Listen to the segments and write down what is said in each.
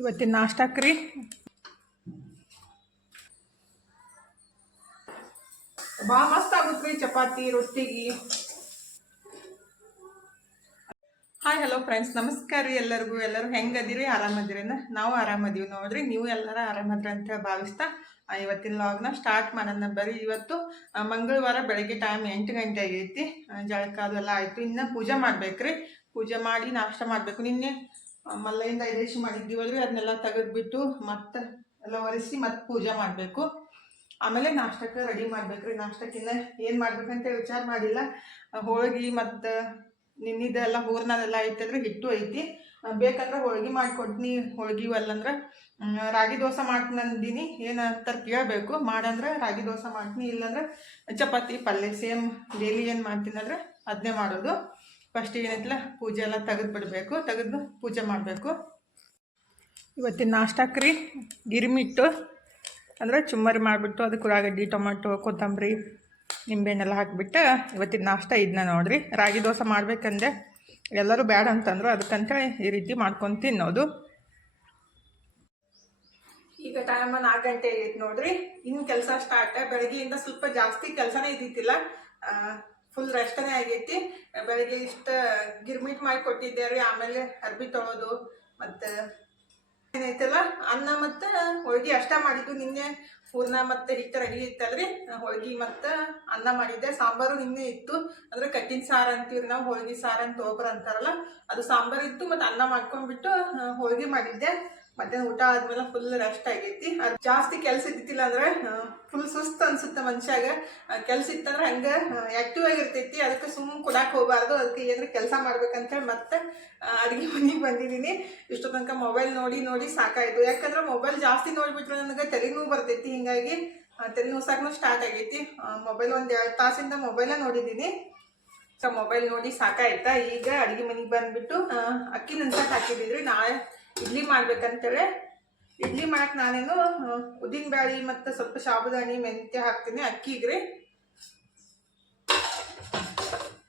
ಇವತ್ತಿನ ನಾಷ್ಟಾಕ್ಕೆ ರೀ ಭಾಳ ಮಸ್ತ್ ಆಗುತ್ತೆ ರೀ ಚಪಾತಿ ರೊಟ್ಟಿಗೆ. ಹಾಯ್ ಹಲೋ ಫ್ರೆಂಡ್ಸ್, ನಮಸ್ಕಾರ ರೀ ಎಲ್ಲರಿಗೂ. ಎಲ್ಲರೂ ಹೆಂಗದಿರಿ? ಆರಾಮದಿರೇನ? ನಾವು ಆರಾಮದೀವಿ ನೋಡ್ರಿ. ನೀವು ಎಲ್ಲರೂ ಆರಾಮದ್ರಿ ಅಂತ ಭಾವಿಸ್ತಾ ಇವತ್ತಿನ ಲಾಗ್ನ ಸ್ಟಾರ್ಟ್ ಮಾಡೋಣ ಬರ್ರಿ. ಇವತ್ತು ಮಂಗಳವಾರ ಬೆಳಗ್ಗೆ ಟೈಮ್ 8 ಗಂಟೆ ಆಗೈತಿ. ಜಳಕ ಅದೆಲ್ಲ ಆಯಿತು. ಇನ್ನು ಪೂಜೆ ಮಾಡ್ಬೇಕ್ರಿ. ಪೂಜೆ ಮಾಡಿ ನಾಷ್ಟ ಮಾಡಬೇಕು. ನಿನ್ನೆ ಮಲ್ಲಿಂದ ಐದೇಶಿ ಮಾಡಿದ್ದೀವಲ್ರಿ, ಅದನ್ನೆಲ್ಲ ತೆಗೆದ್ಬಿಟ್ಟು ಮತ್ತೆ ಎಲ್ಲ ಒರೆಸಿ ಮತ್ತೆ ಪೂಜೆ ಮಾಡಬೇಕು. ಆಮೇಲೆ ನಾಷ್ಟಕ್ಕೆ ರೆಡಿ ಮಾಡ್ಬೇಕ್ರಿ. ನಾಷ್ಟಕ್ಕಿನ್ನ ಏನು ಮಾಡ್ಬೇಕಂತ ವಿಚಾರ ಮಾಡಿಲ್ಲ. ಹೋಳಿಗೆ ಮತ್ತು ನಿನ್ನಿದೆಲ್ಲ ಹೂರ್ನದೆಲ್ಲ ಐತಲ್ರಿ, ಹಿಟ್ಟು ಐತಿ. ಬೇಕಂದ್ರೆ ಹೋಳ್ಗೆ ಮಾಡಿಕೊಡ್ತೀನಿ. ಹೋಳ್ಗೆ ಅಲ್ಲಂದ್ರೆ ರಾಗಿ ದೋಸೆ ಮಾಡ್ತೀನಿ ಅಂದಿನಿ. ಏನಂತಾರೆ ಕೇಳಬೇಕು. ಮಾಡಂದ್ರೆ ರಾಗಿ ದೋಸೆ ಮಾಡ್ತೀನಿ, ಇಲ್ಲಾಂದ್ರೆ ಚಪಾತಿ ಪಲ್ಯ ಸೇಮ್ ಡೈಲಿ ಏನು ಮಾಡ್ತೀನಿ ಅಂದ್ರೆ ಅದನ್ನೇ ಮಾಡೋದು. ಫಸ್ಟ್ ಏನೈತಿಲ್ಲ ಪೂಜೆ ಎಲ್ಲ ತೆಗೆದು ತೆಗೆದು ಪೂಜೆ ಮಾಡಬೇಕು. ಇವತ್ತಿನ ನಾಷ್ಟಕ್ಕೆ ರೀ ಗಿರ್ಮಿಟ್ಟು ಅಂದರೆ ಚುಮ್ಮರಿ ಮಾಡಿಬಿಟ್ಟು ಅದಕ್ಕೆ ಉಳ್ಳಾಗಡ್ಡಿ ಟೊಮೆಟೊ ಕೊತ್ತಂಬರಿ ನಿಂಬೆಹಣ್ಣೆಲ್ಲ ಹಾಕಿಬಿಟ್ಟು ಇವತ್ತಿನ ನಾಷ್ಟ ಇದನ್ನ ನೋಡಿರಿ. ರಾಗಿ ದೋಸೆ ಮಾಡ್ಬೇಕಂದೆ ಎಲ್ಲರೂ ಬೇಡ ಅಂತಂದರು, ಅದಕ್ಕಂತೇಳಿ ಈ ರೀತಿ ಮಾಡ್ಕೊಂಡು ತಿನ್ನೋದು. ಈಗ ಟೈಮ್ 4 ಗಂಟೆ ಆಗೈತೆ ನೋಡ್ರಿ. ಇನ್ನು ಕೆಲಸ ಸ್ಟಾರ್ಟ್. ಬೆಳಗ್ಗೆಯಿಂದ ಸ್ವಲ್ಪ ಜಾಸ್ತಿ ಕೆಲಸನೇ ಇದ್ದಿತ್ತಿಲ್ಲ, ಫುಲ್ ರೆಸ್ಟನೇ ಆಗೈತಿ. ಬೆಳಗ್ಗೆ ಇಷ್ಟು ಗಿರ್ಮಿಟ್ ಮಾಡಿ ಕೊಟ್ಟಿದ್ದೆ ರೀ. ಆಮೇಲೆ ಅರ್ಬಿ ತೊಳೋದು ಮತ್ತು ಏನೈತಲ್ಲ ಅನ್ನ ಮತ್ತು ಹೋಳ್ಗೆ ಅಷ್ಟ ಮಾಡಿದ್ದು. ನಿನ್ನೆ ಹೂರ್ಣ ಮತ್ತು ಹಿಟ್ಟು ರೆಡಿ ಇತ್ತಲ್ರಿ, ಹೋಳ್ಗೆ ಮತ್ತು ಅನ್ನ ಮಾಡಿದ್ದೆ. ಸಾಂಬಾರು ನಿನ್ನೆ ಇತ್ತು, ಅಂದರೆ ಕಟ್ಟಿನ ಸಾರು ಅಂತೀವಿ ನಾವು, ಹೋಳ್ಗೆ ಸಾರು ಅಂತ ಒಬ್ಬರು ಅಂತಾರಲ್ಲ, ಅದು ಸಾಂಬಾರು ಇತ್ತು. ಮತ್ತು ಅನ್ನ ಮಾಡ್ಕೊಂಡ್ಬಿಟ್ಟು ಹೋಳ್ಗೆ ಮಾಡಿದ್ದೆ. ಮಧ್ಯಾಹ್ನ ಊಟ ಆದ್ಮೇಲೆ ಫುಲ್ ರೆಸ್ಟ್ ಆಗೈತಿ. ಅದು ಜಾಸ್ತಿ ಕೆಲಸ ಇದ್ದಿತ್ತಿಲ್ಲ ಅಂದ್ರೆ ಫುಲ್ ಸುಸ್ತು ಅನ್ಸುತ್ತೆ ಮನುಷ್ಯಾಗ. ಕೆಲಸ ಇತ್ತಂದ್ರೆ ಹಂಗೆ ಆ್ಯಕ್ಟಿವ್ ಆಗಿರ್ತೈತಿ. ಅದಕ್ಕೆ ಸುಮ್ಮನೆ ಕೊಡಕ್ಕೆ ಹೋಗಬಾರ್ದು. ಅದಕ್ಕೆ ಏನಾರ ಕೆಲಸ ಮಾಡ್ಬೇಕಂತೇಳಿ ಮತ್ತೆ ಅಡುಗೆ ಮನೆಗೆ ಬಂದಿದ್ದೀನಿ. ಇಷ್ಟು ತನಕ ಮೊಬೈಲ್ ನೋಡಿ ನೋಡಿ ಸಾಕಾಯಿತು. ಯಾಕಂದ್ರೆ ಮೊಬೈಲ್ ಜಾಸ್ತಿ ನೋಡಿಬಿಟ್ರೆ ನನಗೆ ತಲೆನೋವು ಬರ್ತೈತಿ. ಹಿಂಗಾಗಿ ತಲೆನೋವು ಸಾಕು ಸ್ಟಾರ್ಟ್ ಆಗೈತಿ. ಮೊಬೈಲ್ ಒಂದು 2 ತಾಸಿಂದ ಮೊಬೈಲೇ ನೋಡಿದ್ದೀನಿ. ಮೊಬೈಲ್ ನೋಡಿ ಸಾಕಾಯ್ತಾ. ಈಗ ಅಡುಗೆ ಮನೆಗೆ ಬಂದುಬಿಟ್ಟು ಅಕ್ಕಿ ನೆನ್ಸಕ್ಕೆ ಹಾಕಿದ್ರಿ. ನಾಳೆ ಇಡ್ಲಿ ಮಾಡ್ಬೇಕಂತೇಳಿ ಇಡ್ಲಿ ಮಾಡಕ್ಕೆ ನಾನೇನು ಉದ್ದಿನ ಬ್ಯಾಳಿ ಮತ್ತು ಸ್ವಲ್ಪ ಸಾಬುದಾನಿ ಮೆಂತ್ಯ ಹಾಕ್ತೀನಿ ಅಕ್ಕಿಗ್ರಿ.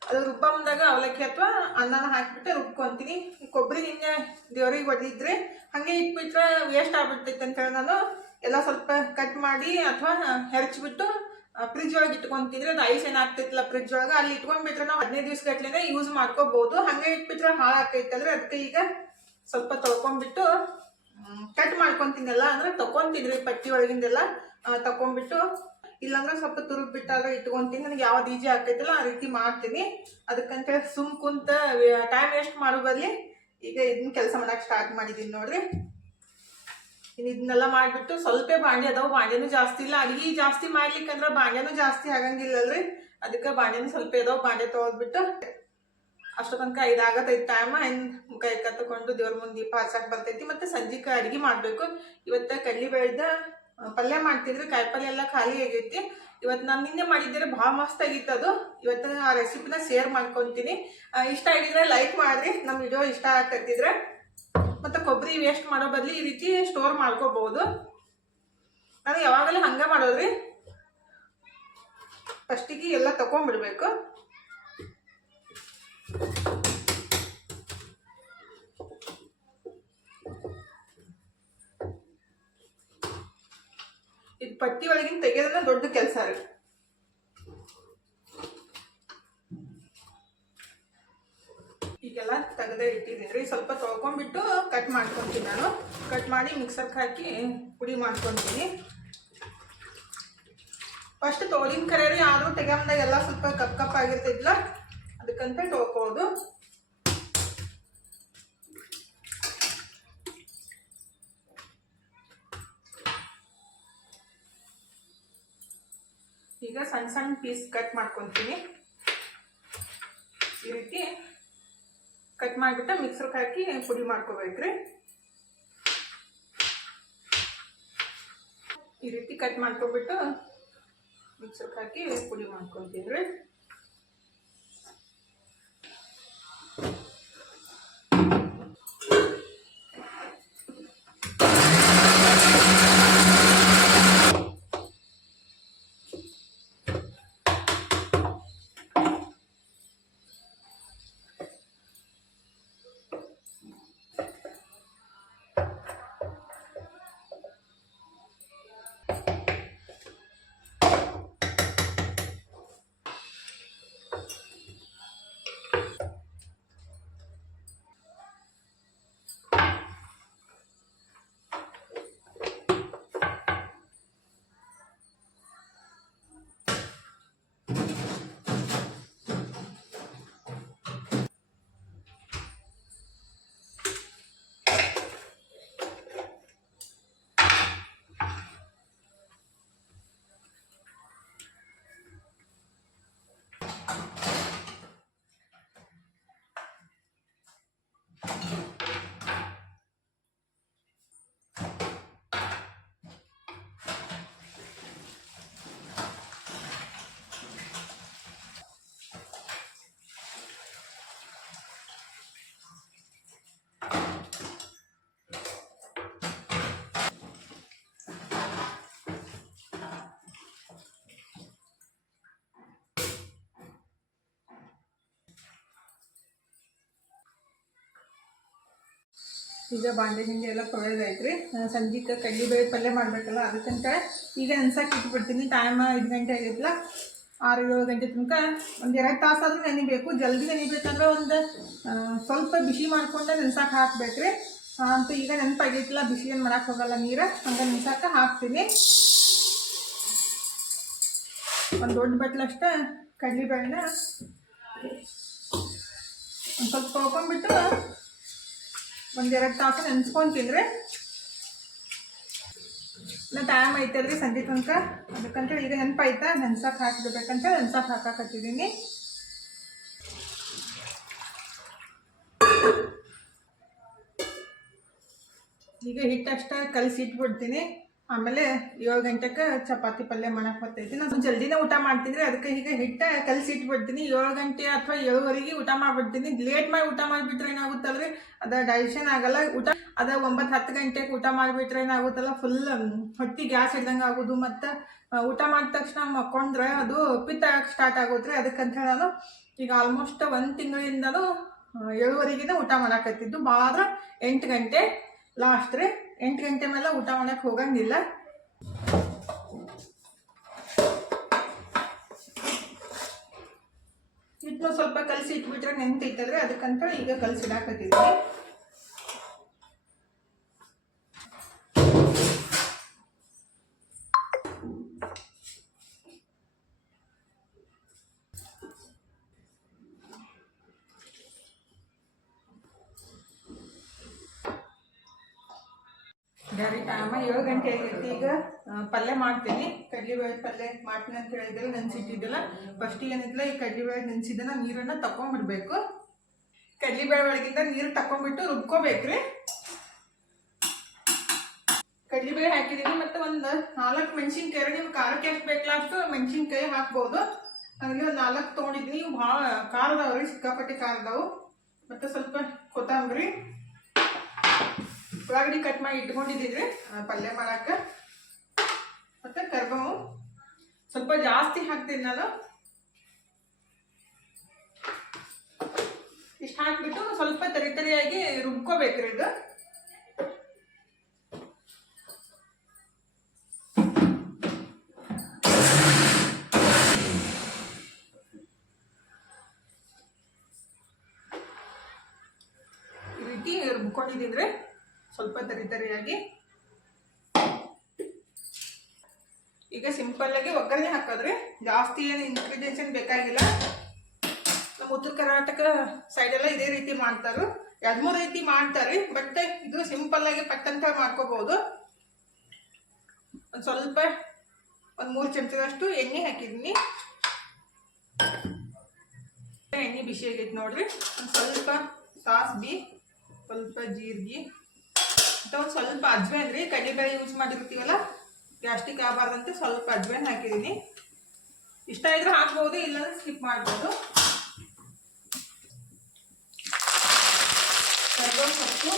ಅದು ರುಬ್ಬ ಮುಂದಾಗ ಅವಲಕ್ಕಿ ಅಥವಾ ಅನ್ನನ ಹಾಕಿಬಿಟ್ಟು ರುಬ್ಕೊತೀನಿ. ಕೊಬ್ಬರಿ ನಿನ್ನೆ ದೇವ್ರಿಗೆ ಹೊಡೆದಿದ್ರೆ ಹಾಗೆ ಇಟ್ಬಿಟ್ರೆ ವೇಸ್ಟ್ ಆಗ್ಬಿಡ್ತೈತೆ ಅಂತೇಳಿ ನಾನು ಎಲ್ಲ ಸ್ವಲ್ಪ ಕಟ್ ಮಾಡಿ ಅಥವಾ ಹೆರಚ್ಬಿಟ್ಟು ಫ್ರಿಜ್ ಒಳಗೆ ಇಟ್ಕೊತಿದ್ರೆ ಅದು ಐಸ್ ಏನಾಗ್ತೈತಿಲ್ಲ ಫ್ರಿಜ್ ಒಳಗೆ, ಅಲ್ಲಿ ಇಟ್ಕೊಂಡ್ಬಿಟ್ರೆ ನಾವು 15 ದಿವಸ ಗಟ್ಲೆನೇ ಯೂಸ್ ಮಾಡ್ಕೋಬಹುದು. ಹಂಗೆ ಇಟ್ಬಿಟ್ರೆ ಹಾಳಾಕೈತಲ್ರಿ. ಅದಕ್ಕೆ ಈಗ ಸ್ವಲ್ಪ ತೊಳ್ಕೊಂಡ್ಬಿಟ್ಟು ಕಟ್ ಮಾಡ್ಕೊತೀನಲ್ಲ, ಅಂದ್ರೆ ತಗೊಂತಿದ್ರಿ ಪಟ್ಟಿ ಒಳಗಿಂದೆಲ್ಲ ತಗೊಂಡ್ಬಿಟ್ಟು, ಇಲ್ಲಾಂದ್ರೆ ಸ್ವಲ್ಪ ತುರುಗ್ಬಿಟ್ಟಾದ್ರೆ ಇಟ್ಕೊತೀನಿ. ನನಗೆ ಯಾವ್ದು ಈಜಿ ಆಗ್ತೈತಿಲ್ಲ ಆ ರೀತಿ ಮಾಡ್ತೀನಿ. ಅದಕ್ಕಂತ ಸುಮ್ ಕುಂತ ಟೈಮ್ ವೇಸ್ಟ್ ಮಾಡೋ ಬದಲಿ ಈಗ ಇದನ್ನ ಕೆಲಸ ಮಾಡಕ್ಕೆ ಸ್ಟಾರ್ಟ್ ಮಾಡಿದ್ದೀನಿ ನೋಡ್ರಿ. ಇನ್ನು ಇದನ್ನೆಲ್ಲ ಮಾಡಿಬಿಟ್ಟು ಸ್ವಲ್ಪ ಬಾಂಡೆ ಅದಾವು. ಬಾಂಡೆನೂ ಜಾಸ್ತಿ ಇಲ್ಲ. ಅಡುಗೆ ಜಾಸ್ತಿ ಮಾಡ್ಲಿಕ್ಕಂದ್ರೆ ಬಾಂಡೆನೂ ಜಾಸ್ತಿ ಆಗಂಗಿಲ್ಲಲ್ರಿ. ಅದಕ್ಕೆ ಬಾಂಡೆನೂ ಸ್ವಲ್ಪ ಇದಾವೆ. ಬಾಂಡೆ ತೊಗೊಳ್ಬಿಟ್ಟು ಅಷ್ಟು ತನಕ 5 ಆಗತೈತಿ ಟೈಮ್. ಮುಖ ತಗೊಂಡು ದೇವ್ರ ಮುಂದೆ ದೀಪ ಹಚ್ಚಕ್ಕೆ ಬರ್ತೈತಿ. ಮತ್ತು ಸಂಜೆಗೆ ಅಡುಗೆ ಮಾಡಬೇಕು. ಇವತ್ತು ಕಡ್ಲಿಬೇಳೆದ ಪಲ್ಯ ಮಾಡ್ತಿದ್ರು. ಕಾಯಿಪಲ್ಯ ಎಲ್ಲ ಖಾಲಿ ಆಗೈತಿ. ಇವತ್ತು ನಾನು ನಿನ್ನೆ ಮಾಡಿದ್ದರೆ ಭಾಳ ಮಸ್ತ್ ಆಗಿತ್ತು ಅದು. ಇವತ್ತು ಆ ರೆಸಿಪಿನ ಶೇರ್ ಮಾಡ್ಕೊತೀನಿ. ಇಷ್ಟ ಆಗಿದ್ರೆ ಲೈಕ್ ಮಾಡಿರಿ. ನಮ್ಮ ವಿಡಿಯೋ ಇಷ್ಟ ಆಗ್ತಿದ್ರೆ. ಮತ್ತು ಕೊಬ್ಬರಿ ವೇಸ್ಟ್ ಮಾಡೋ ಬದಲು ಈ ರೀತಿ ಸ್ಟೋರ್ ಮಾಡ್ಕೋಬಹುದು. ನಾನು ಯಾವಾಗಲೂ ಹಂಗೆ ಮಾಡೋದ್ರಿ. ಫಸ್ಟಿಗೆ ಎಲ್ಲ ತಗೊಂಡ್ಬಿಡ್ಬೇಕು. ಇದು ಪಟ್ಟಿ ಒಳಗಿನ ತೆಗೆಯೋದನ್ನ ದೊಡ್ಡ ಕೆಲಸ ರೀ. ಈಗೆಲ್ಲ ತೆಗೆದೇ ಇಟ್ಟಿದ್ದೀನಿ. ಸ್ವಲ್ಪ ತೊಳ್ಕೊಂಡ್ಬಿಟ್ಟು ಕಟ್ ಮಾಡ್ಕೊತೀನಿ. ನಾನು ಕಟ್ ಮಾಡಿ ಮಿಕ್ಸರ್ಗೆ ಹಾಕಿ ಪುಡಿ ಮಾಡ್ಕೊತೀನಿ. ಫಸ್ಟ್ ತೋಳಿನ ಕರೆ ರೀ, ಆದರೂ ತೆಗೆಯಂದಾಗ ಎಲ್ಲ ಸ್ವಲ್ಪ ಕಪ್ ಆಗಿರ್ತಿದ್ಲ, ಅದಕ್ಕಂತ ತೊಳ್ಕೊಳ್ಳೋದು. ಈಗ ಸಣ್ಣ ಸಣ್ಣ ಪೀಸ್ ಕಟ್ ಮಾಡ್ಕೊತೀನಿ. ಈ ರೀತಿ ಕಟ್ ಮಾಡಿಬಿಟ್ಟು ಮಿಕ್ಸರ್ಗೆ ಹಾಕಿ ಪುಡಿ ಮಾಡ್ಕೋಬೇಕ್ರಿ. ಈ ರೀತಿ ಕಟ್ ಮಾಡ್ಕೊಬಿಟ್ಟು ಮಿಕ್ಸರ್ಗೆ ಹಾಕಿ ಪುಡಿ ಮಾಡ್ಕೊತೀನಿ ರೀ. ಈಗ ಬಾಂಡೆ ಹಿಂಗೆ ಎಲ್ಲ ತೊಳೆದೈತ್ರಿ. ಸಂಜೆಗೆ ಕಡ್ಲಿಬೇಳೆ ಪಲ್ಯ ಮಾಡಬೇಕಲ್ಲ, ಅದಕ್ಕಂತ ಈಗ ನೆನ್ಸಕ್ಕೆ ಇಟ್ಬಿಡ್ತೀನಿ. ಟೈಮ್ 5 ಗಂಟೆ ಆಗಿತ್ತಲ್ಲ, 6-7 ಗಂಟೆ ತನಕ ಒಂದು 2 ತಾಸಾದರೂ ನೆನಿಬೇಕು. ಜಲ್ದಿ ನೆನಿಬೇಕಂದ್ರೆ ಒಂದು ಸ್ವಲ್ಪ ಬಿಸಿ ಮಾಡ್ಕೊಂಡೆ ನೆನ್ಸಕ್ಕೆ ಹಾಕ್ಬೇಕ್ರಿ. ಅಂತೂ ಈಗ ನೆನಪಾಗೈತಿಲ್ಲ, ಬಿಸಿ ಏನು ಮಾಡಕ್ಕೆ ಹೋಗಲ್ಲ ನೀರು, ಹಂಗೆ ನೆನ್ಸಕ್ಕೆ ಹಾಕ್ತೀನಿ. ಒಂದು ದೊಡ್ಡ ಬಟ್ಲಷ್ಟು ಕಡ್ಲಿಬೇಳೆನ ಒಂದು ಸ್ವಲ್ಪ ತೊಳ್ಕೊಂಡ್ಬಿಟ್ಟು 1-2 ತಾಸು ನೆನ್ಸ್ಕೊಂತೀನಿ. ಇನ್ನು ಟೈಮ್ ಐತಲ್ರಿ ಸಂಜೆ ತನಕ, ಅದಕ್ಕಂತೇಳಿ ಈಗ ನೆನಪಾಯ್ತಾ ನೆನ್ಸಕ್ಕೆ ಹಾಕಿಡ್ಬೇಕಂತ ನೆನ್ಸಕ್ಕೆ ಹಾಕಕತ್ತಿದ್ದೀನಿ. ಈಗ ಹಿಟ್ಟಷ್ಟೇ ಕಲಸಿ ಇಟ್ಬಿಡ್ತೀನಿ. ಆಮೇಲೆ 7 ಗಂಟೆಗೆ ಚಪಾತಿ ಪಲ್ಯ ಮಾಡಕ್ಕೆ ಬರ್ತೈತಿ. ನಾನು ಜಲ್ದಿನೇ ಊಟ ಮಾಡ್ತೀನಿ, ಅದಕ್ಕೆ ಈಗ ಹಿಟ್ಟ ಕಲಸಿ ಇಟ್ಬಿಡ್ತೀನಿ. 7 ಗಂಟೆ ಅಥವಾ 7:15 ಊಟ ಮಾಡಿಬಿಡ್ತೀನಿ. ಲೇಟ್ ಮಾಡಿ ಊಟ ಮಾಡಿಬಿಟ್ರೆ ಏನಾಗುತ್ತಲ್ರಿ, ಅದು ಡೈಜೆಷನ್ ಆಗಲ್ಲ. ಊಟ ಅದು 9-10 ಗಂಟೆಗೆ ಊಟ ಮಾಡಿಬಿಟ್ರೆ ಏನಾಗುತ್ತಲ್ಲ, ಫುಲ್ ಹೊಟ್ಟೆ ಗ್ಯಾಸ್ ಹಿಡ್ದಂಗೆ ಆಗೋದು. ಮತ್ತು ಊಟ ಮಾಡಿದ ತಕ್ಷಣ ಮಕ್ಕೊಂಡ್ರೆ ಅದು ಪಿತ್ತ ಸ್ಟಾರ್ಟ್ ಆಗೋದ್ರಿ. ಅದಕ್ಕಂತೇಳಿ ನಾನು ಈಗ ಆಲ್ಮೋಸ್ಟ್ 1 ತಿಂಗಳಿಂದನೂ 7:15ಗೆ ಊಟ ಮಾಡಕತ್ತಿದ್ದು. ಭಾಳ 8 ಗಂಟೆ ಲಾಸ್ಟ್ ರೀ. 8 ಗಂಟೆ ಮೇಲೆ ಊಟ ಮಾಡಕ್ಕೆ ಹೋಗಂಗಿಲ್ಲ. ಹಿಟ್ಟು ಸ್ವಲ್ಪ ಕಲಸಿ ಇಟ್ಬಿಟ್ರೆ ನೆನ್ತೈತಲ್ರಿ, ಅದಕ್ಕಂತ ಈಗ ಕಲಸಿಡಾಕತ್ತಿದ್ವಿ. ಡ್ಯಾರಿ ಟೈಮ 7 ಗಂಟೆ ಆಗೈತಿ. ಈಗ ಪಲ್ಯ ಮಾಡ್ತೀನಿ. ಕಡ್ಲಿಬೇಳೆ ಪಲ್ಯ ಮಾಡ್ತೀನಿ ಅಂತ ಹೇಳಿದ್ರೆ ನೆನ್ಸಿಟ್ಟಿದ್ದಿಲ್ಲ. ಫಸ್ಟಿಗೆ ಏನಿಲ್ಲ, ಈ ಕಡ್ಲಿಬೇಳೆ ನೆನ್ಸಿದ್ದನ್ನ ನೀರನ್ನು ತಕೊಂಡ್ಬಿಡ್ಬೇಕು. ಕಡ್ಲಿಬೇಳೆ ಒಳಗಿಂದ ನೀರು ತಕೊಂಡ್ಬಿಟ್ಟು ರುಬ್ಕೋಬೇಕ್ರಿ. ಕಡ್ಲಿಬೇಳೆ ಹಾಕಿದೀನಿ. ಮತ್ತು ಒಂದು 4 ಮೆಣಸಿನ್ಕಾಯಿ, ನೀವು ಖಾರಕ್ಕೆ ಎಷ್ಟು ಬೇಕಲ್ಲ ಅಷ್ಟು ಮೆಣಸಿನ್ಕಾಯಿ ಹಾಕ್ಬೋದು. ಹಾಗೆ ಒಂದು 4 ತೊಗೊಂಡಿದ್ದೀನಿ. ಇವು ಭಾಳ ಖಾರದವ್ರಿ, ಸಿಕ್ಕಾಪಟ್ಟೆ ಖಾರದವು. ಮತ್ತು ಸ್ವಲ್ಪ ಕೊತ್ತಂಬರಿ, ಉಳ್ಳಾಗಡ್ಡಿ ಕಟ್ ಮಾಡಿ ಇಟ್ಕೊಂಡಿದ್ದೀವಿ ಪಲ್ಯ ಮಾಡಕ್ಕೆ. ಮತ್ತು ಕರಿಬೇವು ಸ್ವಲ್ಪ ಜಾಸ್ತಿ ಹಾಕ್ತೀನಿ ನಾನು. ಇಷ್ಟು ಹಾಕ್ಬಿಟ್ಟು ಸ್ವಲ್ಪ ತರಿಯಾಗಿ ರುಬ್ಕೋಬೇಕ್ರಿ. ಇದು ಈ ರೀತಿ ರುಬ್ಕೊಂಡಿದ್ದೀವಿ ಸ್ವಲ್ಪ ತರಿಯಾಗಿ. ಈಗ ಸಿಂಪಲ್ ಆಗಿ ಒಗ್ಗರಣೆ ಹಾಕೋದ್ರಿ. ಜಾಸ್ತಿ ಏನು ಇಂಗ್ರೀಡಿಯೆಂಟ್ಸ್ ಏನು ಬೇಕಾಗಿಲ್ಲ. ನಮ್ಮ ಉತ್ತರ ಕರ್ನಾಟಕ ಸೈಡೆಲ್ಲ ಇದೇ ರೀತಿ ಮಾಡ್ತಾರೆ. 2-3 ರೀತಿ ಮಾಡ್ತಾರೆ, ಬಟ್ ಇದು ಸಿಂಪಲ್ ಆಗಿ ಪಟ್ಟಂತ ಮಾಡ್ಕೋಬಹುದು. ಒಂದು ಸ್ವಲ್ಪ 3 ಚಮಚದಷ್ಟು ಎಣ್ಣೆ ಹಾಕಿದ್ದೀನಿ. ಎಣ್ಣೆ ಬಿಸಿ ಆಗೈತೆ ನೋಡ್ರಿ. ಒಂದು ಸ್ವಲ್ಪ ಸಾಸಿವೆ, ಸ್ವಲ್ಪ ಜೀರಿಗೆ, ಮತ್ತು ಒಂದು ಸ್ವಲ್ಪ ಅಜ್ವಾइन ರೀ. ಕಡ್ಲಿಬೇಳೆ ಯೂಸ್ ಮಾಡಿರ್ತೀವಲ್ಲ, ಗ್ಯಾಸ್ಟ್ರಿಕ್ ಆಗಬಾರ್ದಂತೆ ಸ್ವಲ್ಪ ಅಜ್ವಾइन ಹಾಕಿದ್ದೀನಿ. ಇಷ್ಟ ಇದ್ರೆ ಹಾಕ್ಬೋದು, ಇಲ್ಲಾಂದ್ರೆ ಸ್ಕಿಪ್ ಮಾಡ್ಬೋದು. ಕರಿಬೇವು ಸೊಪ್ಪು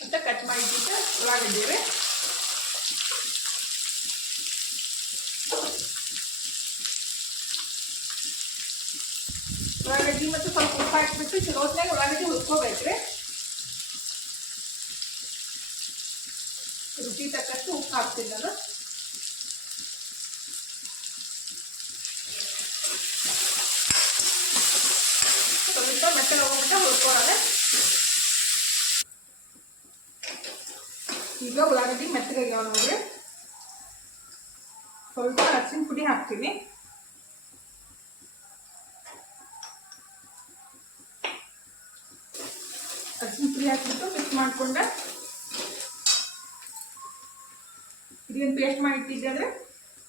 ಮತ್ತು ಕಟ್ ಮಾಡಿದ್ದಿಟ್ಟು ಉಳ್ಳಾಗಡ್ಡಿ ರೀ. ಉಳ್ಳಾಗಡ್ಡಿ ಮತ್ತು ಸ್ವಲ್ಪ ಉಪ್ಪು ಹಾಕಿಬಿಟ್ಟು ಚಲೋತ್ನಾಗ ಉಳ್ಳಾಗಡ್ಡಿ ಹುರ್ಕೋಬೇಕ್ರಿ. ರುಚಿ ತಕ್ಕಷ್ಟು ಉಪ್ಪು ಹಾಕ್ತೀನಿ ನಾನು. ಸ್ವಲ್ಪ ಮತ್ತೆ ಹೋಗ್ಬಿಟ್ಟು ಹುರ್ಕೊಳ್ಳೋಣ. ಈಗ ಉಳ್ಳಾಗಡ್ಡಿ ಮೆತ್ತಗಾಗ್ಯಾವ ನೋಡ್ರಿ. ಸ್ವಲ್ಪ ಅರಿಶಿನ ಪುಡಿ ಹಾಕ್ತೀನಿ. ಅರಿಶಿನ ಪುಡಿ ಹಾಕ್ಬಿಟ್ಟು ಮಿಕ್ಸ್ ಮಾಡ್ಕೊಂಡೆ ಇದೇನು ಪೇಸ್ಟ್ ಮಾಡಿ ಇಟ್ಟಿದ್ದೆ ಅಂದರೆ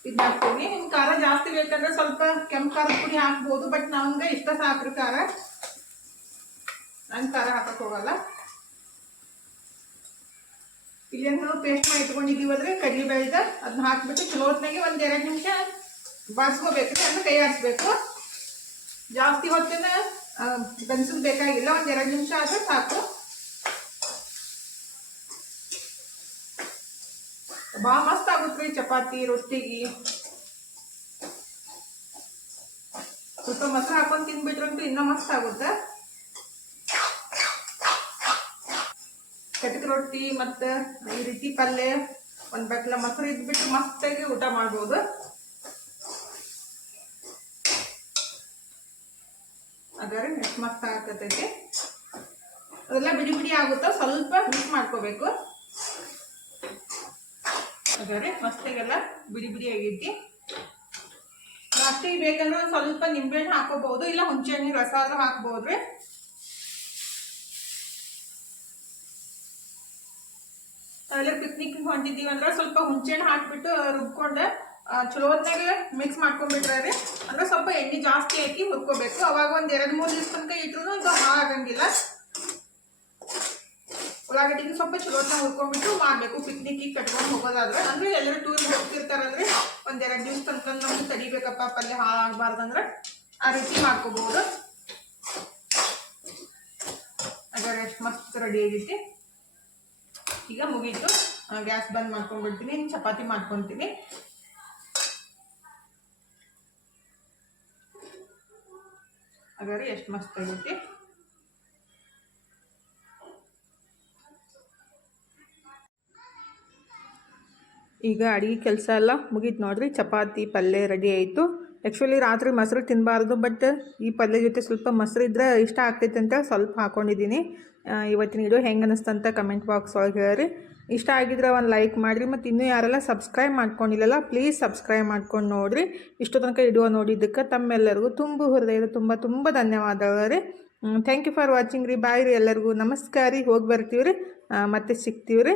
ಇದು ಹಾಕ್ತೀನಿ. ನಿಮ್ಗೆ ಖಾರ ಜಾಸ್ತಿ ಬೇಕಂದ್ರೆ ಸ್ವಲ್ಪ ಕೆಂಪು ಖಾರದ ಪುಡಿ ಹಾಕ್ಬೋದು, ಬಟ್ ನಮ್ಗೆ ಇಷ್ಟ ಸಾಕ್ರಿ ಖಾರ. ನಾನು ಖಾರ ಹಾಕಕ್ಕೆ ಹೋಗಲ್ಲ. ಇಲ್ಲೇನು ಪೇಸ್ಟ್ ಮಾಡಿ ಇಟ್ಕೊಂಡಿದ್ದೀವಲ್ರಿ ಕಡಲೆಬೇಳೆದ ಅದನ್ನ ಹಾಕಿಬಿಟ್ಟು ಚಲೋ ಹೊತ್ತಿನಾಗೆ ಒಂದು 2 ನಿಮಿಷ ಬಾಡಿಸ್ಕೋಬೇಕು, ಅಂದ್ರೆ ಕೈ ಆಡಿಸ್ಬೇಕು. ಜಾಸ್ತಿ ಹೊತ್ತಿನ ಗಂಜಲು ಬೇಕಾಗಿಲ್ಲ, ಒಂದು 2 ನಿಮಿಷ ಆದರೆ ಸಾಕು. ಭಾಳ ಮಸ್ತ್ ಆಗುತ್ತೆ ರೀ ಚಪಾತಿ ರೊಟ್ಟಿಗೆ. ಸ್ವಲ್ಪ ಮೊಸರು ಹಾಕೊಂಡು ತಿನ್ಬಿಟ್ರಂತೂ ಇನ್ನೂ ಮಸ್ತ್ ಆಗುತ್ತೆ. ಕಟಕ್ ರೊಟ್ಟಿ ಮತ್ತು ಈ ರೀತಿ ಪಲ್ಯ ಒಂದು ಬಟ್ಲ ಮೊಸರು ಇದ್ಬಿಟ್ಟು ಮಸ್ತಾಗಿ ಊಟ ಮಾಡ್ಬೋದು. ಅದಾರೆ ಎಷ್ಟು ಮಸ್ತ್ ಆಗತೈತಿ. ಅದೆಲ್ಲ ಬಿಡಿ ಬಿಡಿ ಆಗುತ್ತಾ, ಸ್ವಲ್ಪ ಮಿಕ್ಸ್ ಮಾಡ್ಕೋಬೇಕು. ಅದಾರೆ ಮಸ್ತಾಗೆಲ್ಲ ಬಿಡಿ ಬಿಡಿ ಆಗೈತಿ. ಲಾಸ್ಟಿಗೆ ಬೇಕಂದ್ರೆ ಒಂದು ಸ್ವಲ್ಪ ನಿಂಬೆಹಣ್ಣು ಹಾಕೋಬಹುದು, ಇಲ್ಲ ಹುಣಸೆಹಣ್ಣು ರಸ ಆದ್ರೂ ಹಾಕ್ಬೋದ್ರಿ. ನಾವೆಲ್ಲ ಪಿಕ್ನಿಕ್ ಹೊಂಟಿದ್ದೀವಿ ಅಂದ್ರೆ ಸ್ವಲ್ಪ ಹುಣಸೆಹಣ್ಣು ಹಾಕ್ಬಿಟ್ಟು ರುಬ್ಕೊಂಡು ಚಲೋ ಹೊತ್ನಾಗ ಮಿಕ್ಸ್ ಮಾಡ್ಕೊಂಡ್ಬಿಟ್ರೆ ರೀ, ಅಂದ್ರೆ ಸ್ವಲ್ಪ ಎಣ್ಣೆ ಜಾಸ್ತಿ ಹಾಕಿ ಹುರ್ಕೋಬೇಕು. ಅವಾಗ ಒಂದು 2-3 ದಿವಸ ತನಕ ಇಟ್ರು ಅದು ಹಾಳಾಗಂಗಿಲ್ಲ. ಉಳ್ಳಾಗಡ್ಡಿನ ಸ್ವಲ್ಪ ಚಲೋ ಹೊತ್ನಾಗ ಹುರ್ಕೊಂಡ್ಬಿಟ್ಟು ಮಾಡಬೇಕು ಪಿಕ್ನಿಕ್ಕಿಗೆ ಕಟ್ಕೊಂಡು ಹೋಗೋದಾದ್ರೆ. ಅಂದ್ರೆ ಎಲ್ಲರೂ ಟೂರ್ಗೆ ಹೋಗ್ತಿರ್ತಾರಂದ್ರೆ ಒಂದು 2 ದಿವಸ ತನಕ ನಮ್ಗೆ ತಡಿಬೇಕಪ್ಪ ಪಲ್ಯ ಹಾಳಾಗಬಾರ್ದಂದ್ರೆ ಆ ರೀತಿ ಮಾಡ್ಕೋಬಹುದು. ಅದರ ಎಷ್ಟು ಮಸ್ತ್ ರೆಡಿ ಆಗೈತಿ. ಈಗ ಮುಗೀತು, ಗ್ಯಾಸ್ ಬಂದ್ ಮಾಡ್ಕೊಂಡ್ಬಿಡ್ತೀನಿ. ಇನ್ನು ಚಪಾತಿ ಮಾಡ್ಕೊತೀನಿ. ಹಾಗಾದ್ರೆ ಎಷ್ಟು ಮಸ್ತ್ ಆಗೈತಿ. ಈಗ ಅಡುಗೆ ಕೆಲಸ ಎಲ್ಲ ಮುಗೀತು ನೋಡ್ರಿ. ಚಪಾತಿ ಪಲ್ಯ ರೆಡಿ ಆಯಿತು. ಆ್ಯಕ್ಚುಲಿ ರಾತ್ರಿ ಮೊಸರು ತಿನ್ನಬಾರ್ದು, ಬಟ್ ಈ ಪಲ್ಯ ಜೊತೆ ಸ್ವಲ್ಪ ಮೊಸರು ಇದ್ರೆ ಇಷ್ಟ ಆಗ್ತೈತೆ ಅಂತ ಸ್ವಲ್ಪ ಹಾಕ್ಕೊಂಡಿದ್ದೀನಿ. ಇವತ್ತಿನ ವಿಡಿಯೋ ಹೆಂಗೆ ಅನ್ನಿಸ್ತಂತ ಕಮೆಂಟ್ ಬಾಕ್ಸ್ ಒಳಗೆ ಹೇಳ್ರಿ. ಇಷ್ಟ ಆಗಿದ್ರೆ ಒಂದು ಲೈಕ್ ಮಾಡಿರಿ, ಮತ್ತು ಇನ್ನೂ ಯಾರೆಲ್ಲ ಸಬ್ಸ್ಕ್ರೈಬ್ ಮಾಡ್ಕೊಂಡಿಲ್ಲಲ್ಲ ಪ್ಲೀಸ್ ಸಬ್ಸ್ಕ್ರೈಬ್ ಮಾಡ್ಕೊಂಡು ನೋಡಿರಿ. ಇಷ್ಟು ತನಕ ವಿಡಿಯೋ ನೋಡಿದ್ದಕ್ಕೆ ತಮ್ಮೆಲ್ಲರಿಗೂ ಹೃದಯದ ತುಂಬ ಧನ್ಯವಾದಗಳು ರೀ. ಥ್ಯಾಂಕ್ ಯು ಫಾರ್ ವಾಚಿಂಗ್ ರೀ. ಬಾಯ್ ರೀ ಎಲ್ಲರಿಗೂ. ನಮಸ್ಕಾರ ರೀ. ಹೋಗಿ ಬರ್ತೀವಿ ರೀ, ಮತ್ತೆ ಸಿಗ್ತೀವಿ ರೀ.